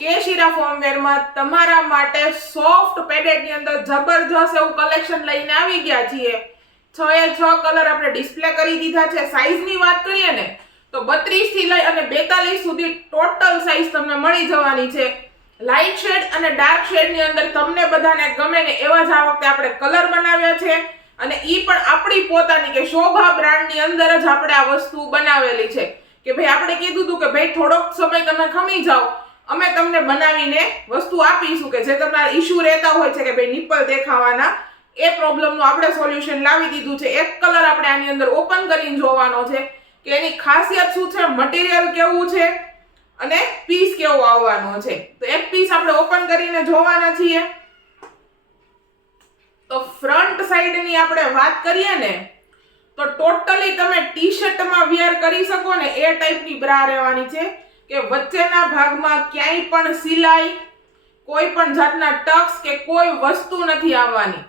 કે શિરા ફોર્મવેરમાં તમારા માટે સોફ્ટ પેડેડ ની અંદર જબરજસ્ત એવું કલેક્શન લઈને આવી ગયા છીએ. 6 કલર આપણે ડિસ્પ્લે કરી દીધા છે. સાઈઝ ની વાત કરીએ ને તો 32 થી લઈ અને 42 સુધી ટોટલ સાઈઝ તમને મળી જવાની છે. લાઇટ શેડ અને ડાર્ક શેડ ની અંદર તમને બધાને ગમે ને એવા જ આ વખતે આપણે કલર બનાવ્યા છે અને ઈ પણ આપણી પોતાની કે શોભા બ્રાન્ડ ની અંદર જ આપણે આ વસ્તુ બનાવેલી છે કે ભાઈ આપણે કીધું હતું કે ભાઈ થોડોક સમય તમે ખમી જાઓ, અમે તમને બનાવીને વસ્તુ આપીશું કે જે તમારા ઇશ્યુ રહેતા હોય છે કે ભાઈ નિપ્પલ દેખાવાના, એ પ્રોબ્લેમનું આપણે સોલ્યુશન લાવી દીધું છે. એક કલર આપણે આની અંદર ઓપન કરીને જોવાનો છે કે એની ખાસિયત શું છે, મટીરીયલ કેવું છે અને પીસ કેવો આવવાનો છે. તો એક પીસ આપણે ઓપન કરીને જોવાના છીએ. તો ફ્રન્ટ સાઈડ ની આપણે વાત કરીએ ને તો ટોટલી તમે ટી-શર્ટ માં વેર કરી શકો ને એ ટાઈપની બ્રા રહેવાની છે કે વચ્ચેના ભાગમાં ક્યાંય પણ સિલાઈ, કોઈ પણ જાતના ટક્સ કે કોઈ વસ્તુ નથી આવવાની.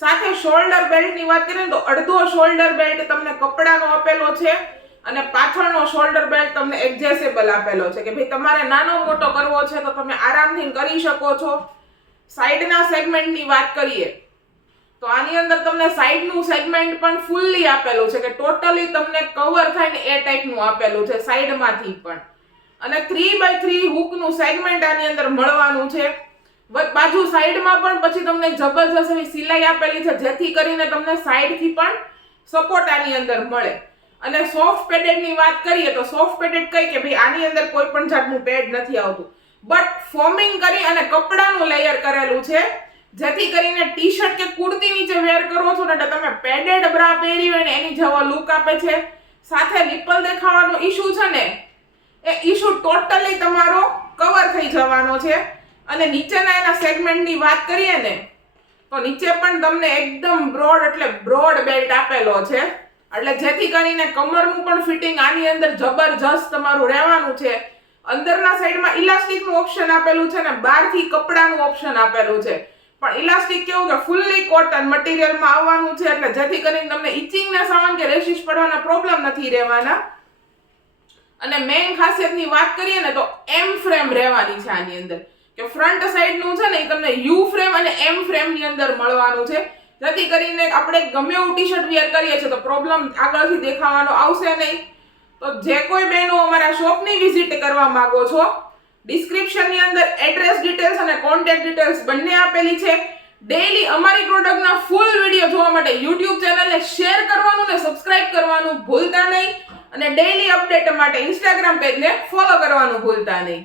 સાથે શોલ્ડર બેલ્ટ ની વાત કરીએ તો અડધો શોલ્ડર બેલ્ટ તમને કપડાનો આપેલો છે અને પાછળનો શોલ્ડર બેલ્ટ તમને એડજસ્ટેબલ આપેલો છે કે ભાઈ તમારે નાનો મોટો કરવો છે તો તમે આરામથી કરી શકો છો. સાઈડના સેગમેન્ટની વાત કરીએ તો આની અંદર તમને સાઈડનું સેગમેન્ટ પણ ફૂલ્લી આપેલું છે કે ટોટલી તમને કવર થાય ને એ ટાઈપનું આપેલું છે સાઈડમાંથી પણ. અને 3x3 હૂકનું સેગમેન્ટ આની અંદર મળવાનું છે. બાજુ સાઈડમાં પણ પછી તમને જબરજસ્ત એવી સિલાઈ આપેલી છે જેથી કરીને તમને સાઈડથી પણ સપોર્ટ આની અંદર મળે. અને સોફ્ટ પેડેડ ની વાત કરીએ તો સોફ્ટ પેડેડ કઈ કે ભાઈ આની અંદર કોઈ પણ જાતનું પેડ નથી આવતું, બટ ફોમિંગ કરી અને કપડાનું લેયર કરેલું છે જેથી કરીને ટી-શર્ટ કે કુર્તી નીચે વેર કરો છો ને એટલે તમે પેડેડ બ્રા પહેરી હોય ને એની જેવો લુક આપે છે. સાથે નિપ્પલ દેખાવાનો ઇશ્યુ છે ને એ ઇશ્યુ ટોટલી તમારો કવર થઈ જવાનો છે. અને નીચેના એના સેગમેન્ટની વાત કરીએ ને તો નીચે પણ તમને એકદમ બ્રોડ એટલે બ્રોડ બેલ્ટ આપેલો છે એટલે જેથી કરીને કમરનું પણ ફિટિંગ આની અંદર જબરજસ્ત તમારું રહેવાનું છે. અંદરના સાઈડમાં ઇલાસ્ટિકનું ઓપ્શન આપેલું છે ને બહારથી કપડાનું ઓપ્શન આપેલું છે. પણ ઇલાસ્ટિક કેવું કે ફૂલ્લી કોટન મટીરીયલમાં આવવાનું છે એટલે જેથી કરીને તમને ઇચિંગ ના સામાન કે રેશિશ પડવાના પ્રોબ્લેમ નથી રહેવાના. અને મેઇન ખાસિયતની વાત કરીએ ને તો એમ ફ્રેમ રહેવાની છે આની અંદર કે ફ્રન્ટ સાઈડનું છે ને એ તમને યુ ફ્રેમ અને એમ ફ્રેમ ની અંદર મળવાનું છે જેથી કરીને આપણે ગમે એવું ટી-શર્ટ વેર કરીએ છીએ તો પ્રોબ્લેમ આગળથી દેખાવાનો આવશે નહીં. તો જે કોઈ બહેનો અમારા શોપની વિઝિટ કરવા માંગો છો, ડિસ્ક્રિપ્શનની અંદર એડ્રેસ ડિટેલ્સ અને કોન્ટેક્ટ ડિટેલ્સ બંને આપેલી છે. ડેઈલી અમારી પ્રોડક્ટના ફૂલ વિડીયો જોવા માટે YouTube ચેનલને શેર કરવાનું ને સબસ્ક્રાઇબ કરવાનું ભૂલતા નહીં અને ડેઈલી અપડેટ માટે Instagram પેજને ફોલો કરવાનું ભૂલતા નહીં.